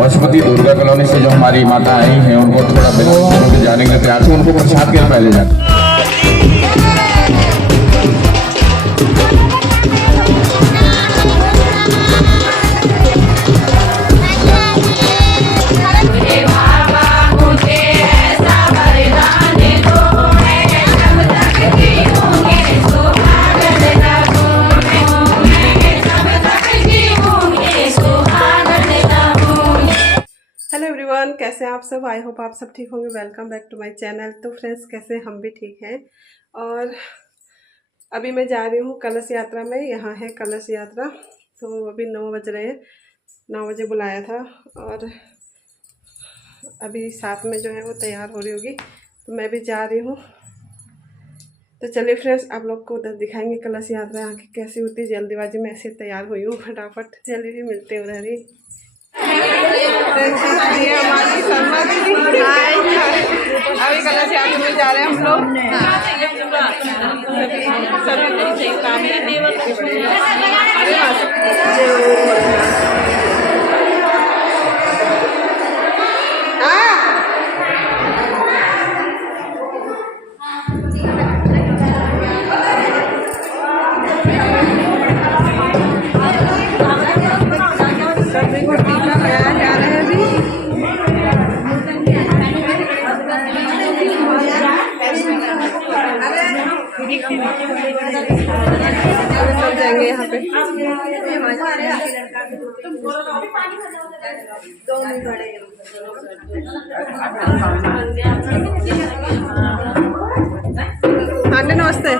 Pashupati Durga colony से जो हमारी माता आई हैं उनको थोड़ा जाने के लिए तैयार थे, उनको प्रसाद के पहले जाते। हेलो एवरीवन, कैसे हैं आप सब। आई होप आप सब ठीक होंगे। Welcome back to my channel. तो फ्रेंड्स, कैसे हम भी ठीक हैं। और अभी मैं जा रही हूँ कलश यात्रा में। यहाँ है कलश यात्रा। तो अभी 9 बज रहे हैं, 9 बजे बुलाया था और अभी साथ में जो है वो तैयार हो रही होगी, तो मैं भी जा रही हूँ। तो चलिए फ्रेंड्स, आप लोग को उधर दिखाएंगे कलश यात्रा यहाँ की कैसी होती है। जल्दीबाजी में ऐसे तैयार हुई हूँ फटाफट। चलिए भी मिलते हैं उधर ही। हमारी शर्मा दीदी अभी कलश यात्रा में जा रहे हैं हम लोग। सब जाएंगे यहाँ पे। आंटी नमस्ते।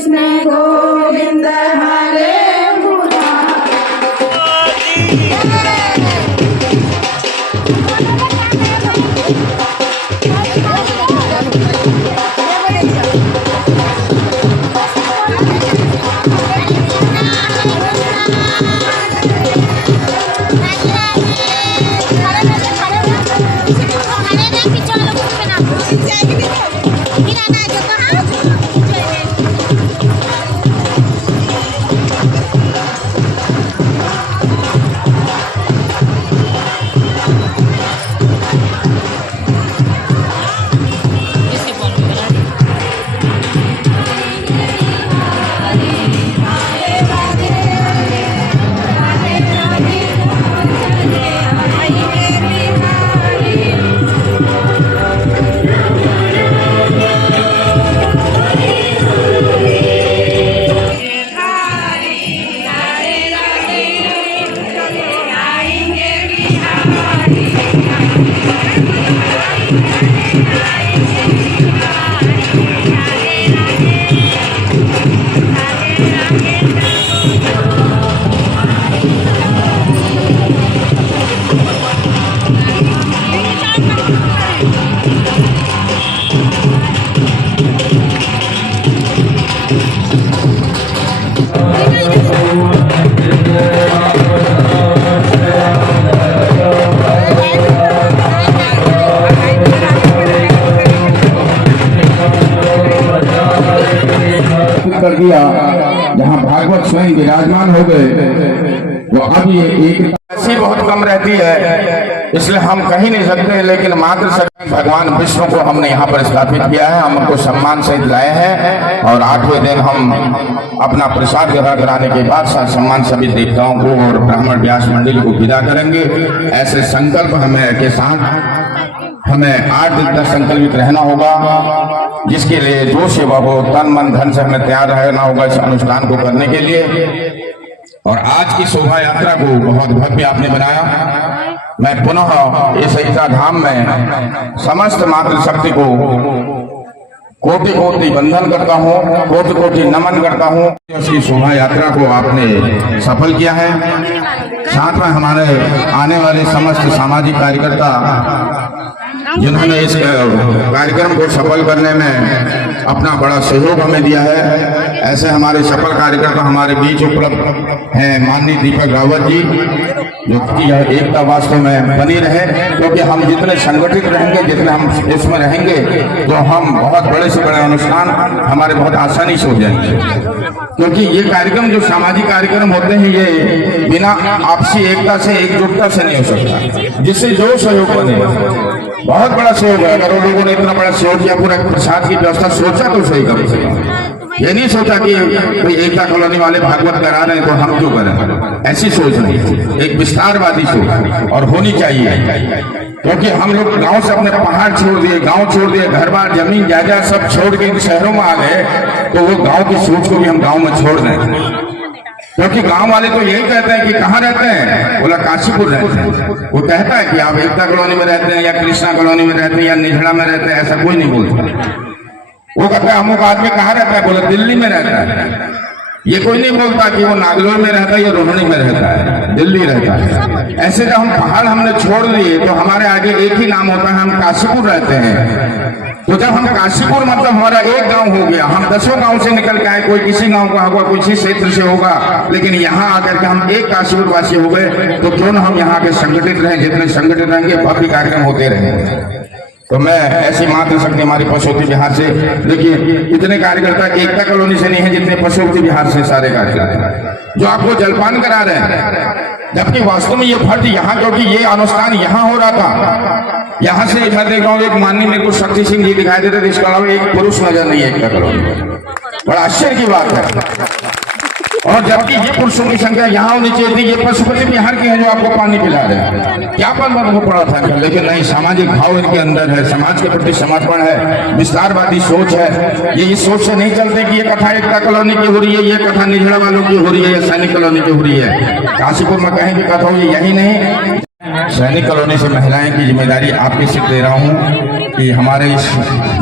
कृष्ण गोविंद हरे कर दिया। जहाँ भागवत स्वयं विराजमान हो गए, वो अब ये एक ऐसी बहुत कम रहती है, इसलिए हम कहीं नहीं सकते। लेकिन मात्र भगवान विष्णु को हमने यहाँ पर स्थापित किया है, हम उनको सम्मान सहित लाए हैं। और 8वें दिन हम अपना प्रसाद ग्रहण कराने के बाद सम्मान सभी देवताओं को और ब्राह्मण व्यास मंडली को विदा करेंगे। ऐसे संकल्प हमें के साथ हमें 8 दिन तक संकल्पित रहना होगा, जिसके लिए जो सेवा हो तन मन धन से हमें तैयार रहना होगा इस अनुष्ठान को करने के लिए। और आज की शोभा यात्रा को बहुत भव्य आपने बनाया। मैं पुनः इस सहिता धाम में समस्त मातृशक्ति को कोटि कोटि वंदन करता हूँ, कोटि कोटि नमन करता हूँ। इसकी शोभा यात्रा को आपने सफल किया है। साथ में हमारे आने वाले समस्त सामाजिक कार्यकर्ता जिन्होंने इस कार्यक्रम को सफल करने में अपना बड़ा सहयोग हमें दिया है। ऐसे हमारे सफल कार्यकर्ता हमारे बीच उपलब्ध हैं माननीय दीपक रावत जी, जो कि यह एकता वास्तव में बनी रहे, क्योंकि हम जितने संगठित रहेंगे, जितने हम इसमें रहेंगे, तो हम बहुत बड़े से बड़े अनुष्ठान हमारे बहुत आसानी से हो जाएंगे। क्योंकि ये कार्यक्रम जो सामाजिक कार्यक्रम होते हैं, ये बिना आपसी एकता से एकजुटता से नहीं हो सकता। जिससे जो सहयोग बने बहुत बड़ा सहयोग है। अगर उन लोगों ने इतना बड़ा सहयोग किया, पूरा प्रसाद की व्यवस्था सोचा तो सही करो। ये नहीं सोचा कि कोई एकता कॉलोनी वाले भागवत करा रहे हैं तो हम क्यों करें, ऐसी सोच नहीं। एक विस्तारवादी सोच और होनी चाहिए। क्योंकि हम लोग गांव से अपने पहाड़ छोड़ दिए, गांव छोड़ दिए, घर बार जमीन जायदाद सब छोड़ के शहरों में आ गए, तो वो गांव की सोच को भी हम गांव में छोड़ दें। क्योंकि गांव वाले तो यही कहते हैं कि कहाँ रहते हैं, बोला काशीपुर रहते हैं। वो कहता है कि आप एकता कॉलोनी में रहते हैं या कृष्णा कॉलोनी में रहते हैं या निझड़ा में रहते हैं, ऐसा कोई नहीं बोलता। वो कहता है अमुक आदमी कहाँ रहता है, बोला दिल्ली में रहता है। ये कोई नहीं बोलता कि वो नागलोर में रहता है या रोहिणी में रहता है, दिल्ली रहता है। ऐसे जब हम पहाड़ हमने छोड़ दिए तो हमारे आगे एक ही नाम होता है, हम काशीपुर रहते हैं। तो जब हम काशीपुर मतलब हमारा एक गांव हो गया, हम 10 गांव से निकल के आए, कोई किसी गांव का होगा, कोई किसी क्षेत्र से होगा, लेकिन यहाँ आकर के हम एक काशीपुर वासी हो गए, तो क्यों न हम यहाँ के संगठित रहें। जितने संगठित रहेंगे भव्य कार्यक्रम होते रहेंगे। तो मैं ऐसी मातृशक्ति हमारी पशुपति बिहार से, देखिए इतने कार्यकर्ता एकता कॉलोनी से नहीं है जितने पशुपति बिहार से सारे कार्यकर्ता जो आपको जलपान करा रहे हैं। जबकि वास्तव में ये फर्ज यहाँ, क्योंकि ये अनुष्ठान यहाँ हो रहा था। यहाँ से मैं देख रहा हूँ एक माननीय मेरे को शक्ति सिंह जी दिखाई देते थे, इसके अलावा एक पुरुष नजर नहीं है एकता कॉलोनी में। बड़ा आश्चर्य की बात है। और जबकि ये पुरुषों की संख्या यहाँ होनी चाहिए थी, ये पशुपति बिहार के हैं जो आपको पानी पिला रहे हैं। क्या बंद को पड़ा था, लेकिन नहीं, सामाजिक भाव इनके अंदर है, समाज के प्रति समर्पण है, विस्तारवादी सोच है। ये इस सोच से नहीं चलते कि ये कथा एकता कॉलोनी की हो रही है, ये कथा निझड़ा वालों की हो रही है या सैनिक कॉलोनी की हो रही है। काशीपुर में कहीं भी कथा हुई यही नहीं। सैनिक कॉलोनी से महिलाएं की जिम्मेदारी आपके सिर दे रहा हूं कि हमारे इस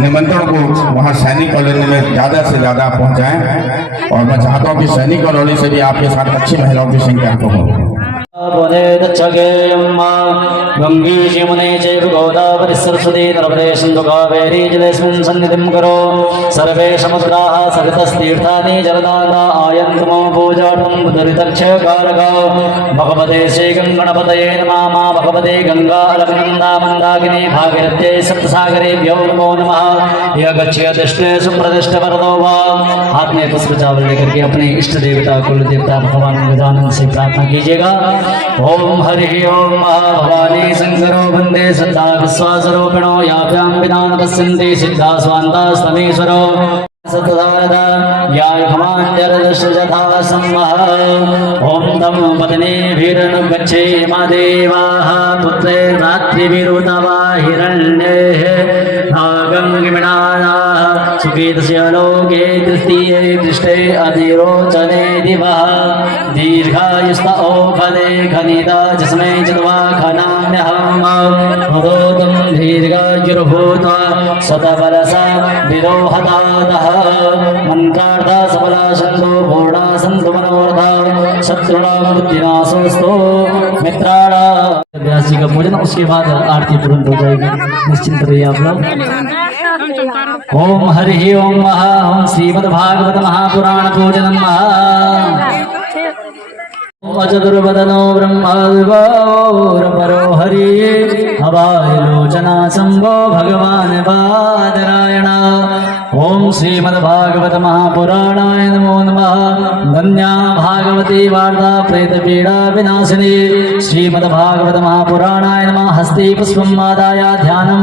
निमंत्रण को वहां सैनिक कॉलोनी में ज़्यादा से ज़्यादा पहुंचाएं। और मैं चाहता हूं कि सैनिक कॉलोनी से भी आपके साथ अच्छी महिलाओं की संख्या हो। गंगी यमुने चैव गोदावरी सरस्वती नर्मदे सिन्धु कावेरी जलेऽस्मिन् सन्निधिं करो। सर्वे समुद्राः सरितस्तीर्थानि जलदाता आयन्तु मम पूजार्थं बुधरितक्षकारका। भगवते श्रीगङ्गणपतये नमः। मा भगवते गंगा अलकनन्दा मन्दाकिनी भागीरथ्यै सप्तसागरेभ्यो नमो नमः। यह गच्छे दृष्टे सुप्रदिष्ट वरदो वा। हाथ में पुष्प चावल लेकर के अपने इष्ट देवता कुल देवता भगवान गजानन से प्रार्थना कीजिएगा। ओम हरि ओम भवानी शंकरो वंदे सदा विश्वासरूपिणो याभ्यां विधान पश्यन्ति सिद्धा स्वान्तास्तमीश्वरो सतधारदा याय भवाञ्जरदशजथा सम्मः। ओम तम पत्नीभिरनुगच्छे महादेवाः पुत्रैर्रात्रिभिरुतवा हिरण्यैः भागं विमृणानाः सुखेतस्य लोके तृतीये दृष्टे अधिरोचने दिवः दीर्घायुस्त औषधे खनिता जिस्मै चत्वा खनाम्यहम् मदोदं दीर्घायुर्भूत्वा शतबलसा विरोहतादः मंत्रार्था सफला सन्तु पूर्णा सन्तु मनोरथा शत्रुणां बुद्धिनाशोऽस्तु मित्राणां। व्यास जी का पूजन उसके बाद आरती तुरंत हो जाएगी, निश्चिंत रहिए आप लोग। ओम हरि ओम महा। ओम श्रीमद्भागवत महापुराण पूजनम महा। चतुर्वदनो ब्रह्मर्वरो हरि अवालोचना शंभो भगवान् बादरायण। ओम श्रीमद्भागवत महापुराणाय नमो नमः। धन्या भागवती वार्ता प्रेतपीडा विनाशिनी। श्रीमद्भागवत महापुराणाय नमः। हस्ते पुष्पं मादाय ध्यानं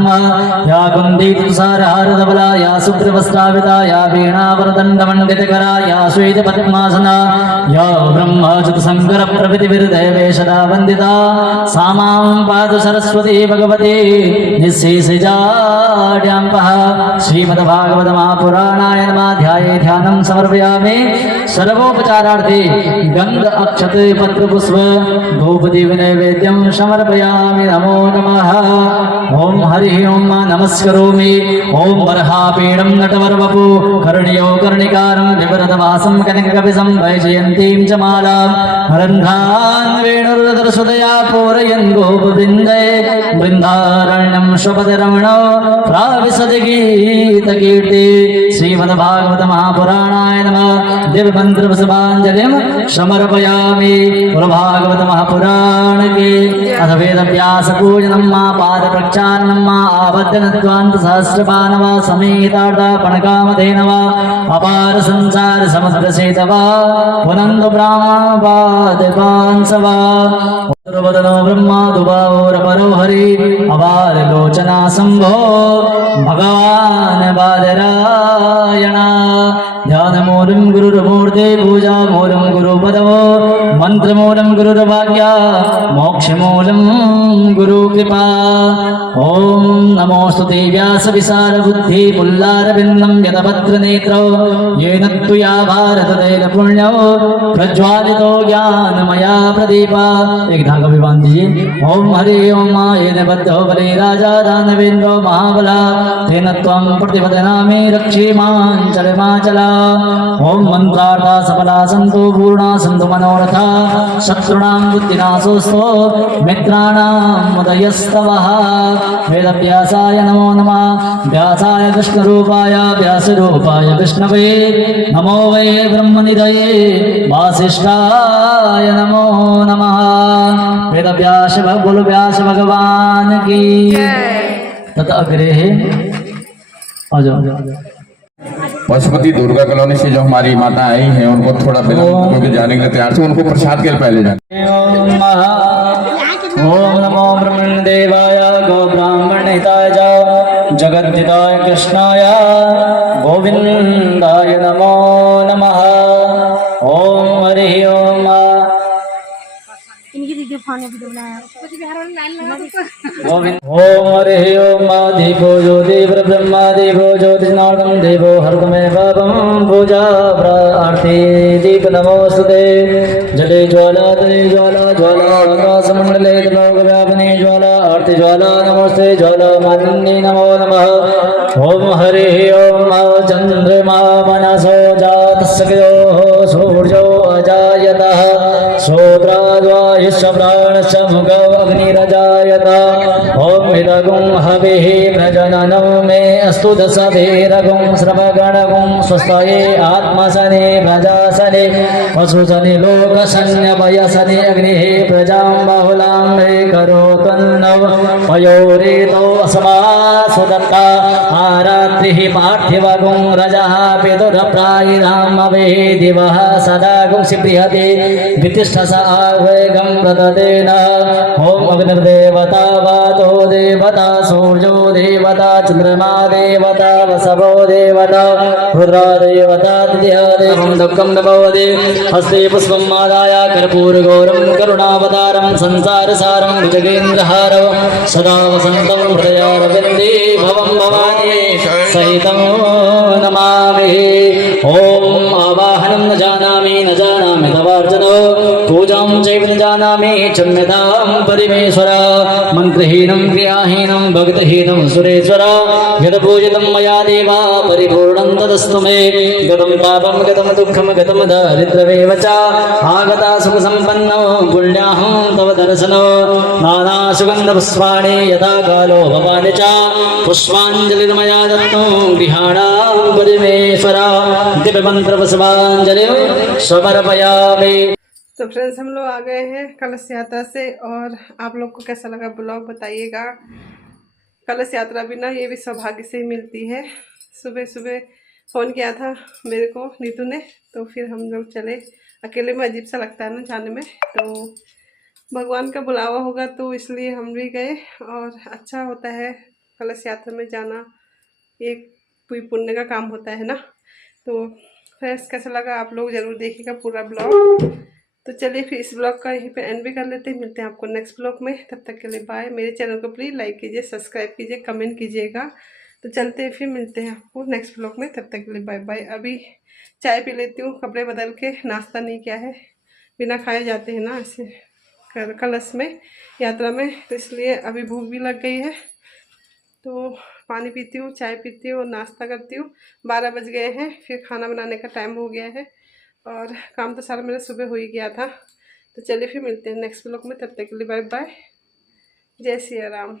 या कुन्दी तुषारहारधवला या शुभ्रवस्त्रावृता या वीणावरदण्डमण्डितकरा या श्वेतपद्मासना या ब्रह्मच्युतशङ्कर प्रभृतिभिर्देवेशदा वन्दिता सा मां पातु सरस्वती भगवती निःशेषजाड्याम्पः। श्रीमद्भागवत महापुराणाय नमः। ध्याये ध्यानं समर्पयामि। सर्वोपचारार्थे गंध अक्षत पत्र पुष्प धूपदीप नैवेद्यं समर्पयामि। नमो नमः। ओम हरि ओम नमस्करोमि। ओम बर्हापीडं नटवरवपु कर्णयो कर्णिकारं विवरदवासं कनककपिशं वैजयन्तीं च मालां रन्ध्रान् वेणुर्दर्शदया पूरयन् गोपवृन्दे वृन्दारण्यं स्वपतिरमणो प्राविशद्गीतकीर्ति। श्रीमद्भागवत महापुराणाय नमः। दिव्यमन्त्रपुष्पाञ्जलिं समर्पयामि। भागवत महापुराण के अथ वेदव्यास पूजनं मा पादप्रक्षालनं मा आबद्धनत्वान्त सहस्रपानवा समेतार्था पणकामधेनवा अपार संसार समुद्र सेतवा पुनन्दु ब्राह्मणपादपांसवा। उत्तरवदनो ब्रह्मा दुबाओरपरो हरि अपार लोचना शंभो भगवान् बादरायण। ध्यानमूलं गुरुर्मूर्ते पूजामूलं गुरुपदवो मंत्रमूलं गुरुर्वाक्या मोक्षमूलं गुरुकृपा। ओम नमोस्तुते व्यासविशालबुद्धि पुल्लारविन्दं यतपत्रनेत्रौ येन त्वया भारततैलपुण्यो प्रज्वालितो ज्ञानमया प्रदीपा। एक धागा भी बांध दीजिए। ओम हरि ओम येन बद्धो बले राजा दानवेन्द्रो महाबला तेन त्वं प्रतिपदनामि रक्षेमाञ्चलमाचला। ओम मंत्रार्था सफला सन्तु पूर्णा सन्तु मनोरथा शत्रूणां बुद्धिनाशोऽस्तु मित्राणां मुदयस्तवः। वेदव्यासाय नमो नमः। व्यासाय कृष्णरूपाय व्यासरूपाय विष्णवे नमो वै ब्रह्मनिधये वासिष्ठाय नमो नमः। वेदव्यास बोलो व्यास भगवान की। तथा अग्रे आ जाओ। पशुपति दुर्गा कॉलोनी से जो हमारी माता आई हैं उनको थोड़ा बिना जाने के लिए तैयार थे, उनको प्रसाद के लिए पहले जाने। ओम नमो ब्रह्मदेवाय गो ब्राह्मणहिताय जगद्धिताय कृष्णाय गोविंदाय नमो नमः। ओम हरि ओम। खाने वीडियो बनाया कुछ बिहार वाले लाइन लगा ओम हरे ओम आदिपो ज्योतिर् ब्रह्मा देवो ज्योतिर्नादं देवो हरतमे पापं पूजा आरती दीप नमोस्तुते जले ज्वाला तले ज्वाला ज्वाला आकाशमण्डले लोकव्यापिनी ज्वाला आरती ज्वाला नमोस्ते ज्वाला मालिन्ये नमो नमः ओम हरे ओम चन्द्रमा मनसो जातस्सखयोः सूर्यो अजायतः शोत्राद्वायुष्यप्राणश्च मुखो अग्निरजायत ॐ हिरगुं हविः प्रजननं मे अस्तु दशभिरगुं श्रवगणगुं स्वस्ताये आत्मसने प्रजासने पशुसने लोकसन्यपयसने अग्निः प्रजां बहुलां मे करोतन्नव पयोरेतो असमासुदत्ता आरात्रिः पार्थिवगुं रजः पितुरप्रायिरामवे दिवः सदा गुंसि बृहते वितिष्ठस आवेगं प्रददेन ॐ अग्निर्देवता वातो देवता सूर्यो देवता चन्द्रमा देवता वसवो देवता रुद्रा देवता तृतीयदेवं दुःखं नभवदे हस्ते पुष्पम् आदाय कर्पूरगौरं करुणावतारं संसारसारं भुजगेन्द्रहारं सदा वसन्तं हृदयारविन्दे भवं भवानी सहितं नमामि ॐ आवाहनं न जानामि तवार्चनो पूजां चैव न जानामि क्षम्यतां परिमेश्वर मन्त्रहीनं क्रियाहीनं भक्तिहीनं सुरेश्वर यद्पूजितं मया देवा परिपूर्णं तदस्तु मे गतं पापं गतं दुःखं गतं दारिद्र्यमेव च आगता सुखसम्पन्नो पुण्याहं तव दर्शनो नानासुगन्धपुष्पाणि यथा कालो भवानि च पुष्पाञ्जलिर्मया दत्तो गृहाणां परिमेश्वर दिव्यमन्त्रपुष्पाञ्जलिं समर्पयामि। तो फ्रेंड्स हम लोग आ गए हैं कलश यात्रा से, और आप लोग को कैसा लगा ब्लॉग बताइएगा। कलश यात्रा भी ना ये भी सौभाग्य से ही मिलती है। सुबह सुबह फ़ोन किया था मेरे को नीतू ने, तो फिर हम लोग चले। अकेले में अजीब सा लगता है ना जाने में, तो भगवान का बुलावा होगा तो इसलिए हम भी गए। और अच्छा होता है कलश यात्रा में जाना, एक कोई पुण्य का काम होता है ना। तो फ्रेंड्स कैसा लगा आप लोग ज़रूर देखिएगा पूरा ब्लॉग। तो चलिए फिर इस ब्लॉग का यहीं पे एंड भी कर लेते हैं। मिलते हैं आपको नेक्स्ट ब्लॉग में, तब तक के लिए बाय। मेरे चैनल को प्लीज़ लाइक कीजिए, सब्सक्राइब कीजिए, कमेंट कीजिएगा। तो चलते हैं फिर मिलते हैं आपको नेक्स्ट ब्लॉग में, तब तक के लिए बाय बाय। अभी चाय पी लेती हूँ, कपड़े बदल के। नाश्ता नहीं किया है, बिना खाए जाते हैं ना ऐसे कलश में यात्रा में, तो इसलिए अभी भूख भी लग गई है। तो पानी पीती हूँ, चाय पीती हूँ और नाश्ता करती हूँ। 12 बज गए हैं, फिर खाना बनाने का टाइम हो गया है, और काम तो सारा मेरा सुबह हो ही गया था। तो चलिए फिर मिलते हैं नेक्स्ट ब्लॉग में, तब तक के लिए बाय बाय। जय सिया राम।